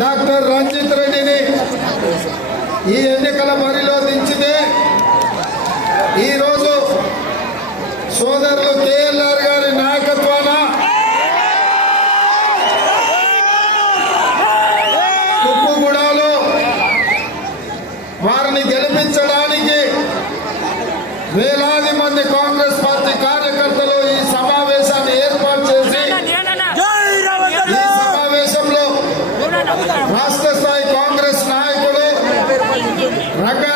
doctor Ranjith రెడ్డిని ఈ ఎన్నికల బరిలో దించితే ఈరోజు సోదరులు కేఎల్ఆర్ గారి నాయకత్వాన కుప్పుగూడలో వారిని గెలిపించడానికి వేలాది మంది కాంగ్రెస్ పార్టీ కార్యకర్తలు ఈ సమావేశాన్ని ఏర్పాటు చేసి ఈ సమావేశంలో రాష్ట్ర స్థాయి కాంగ్రెస్ నాయకులు రంగా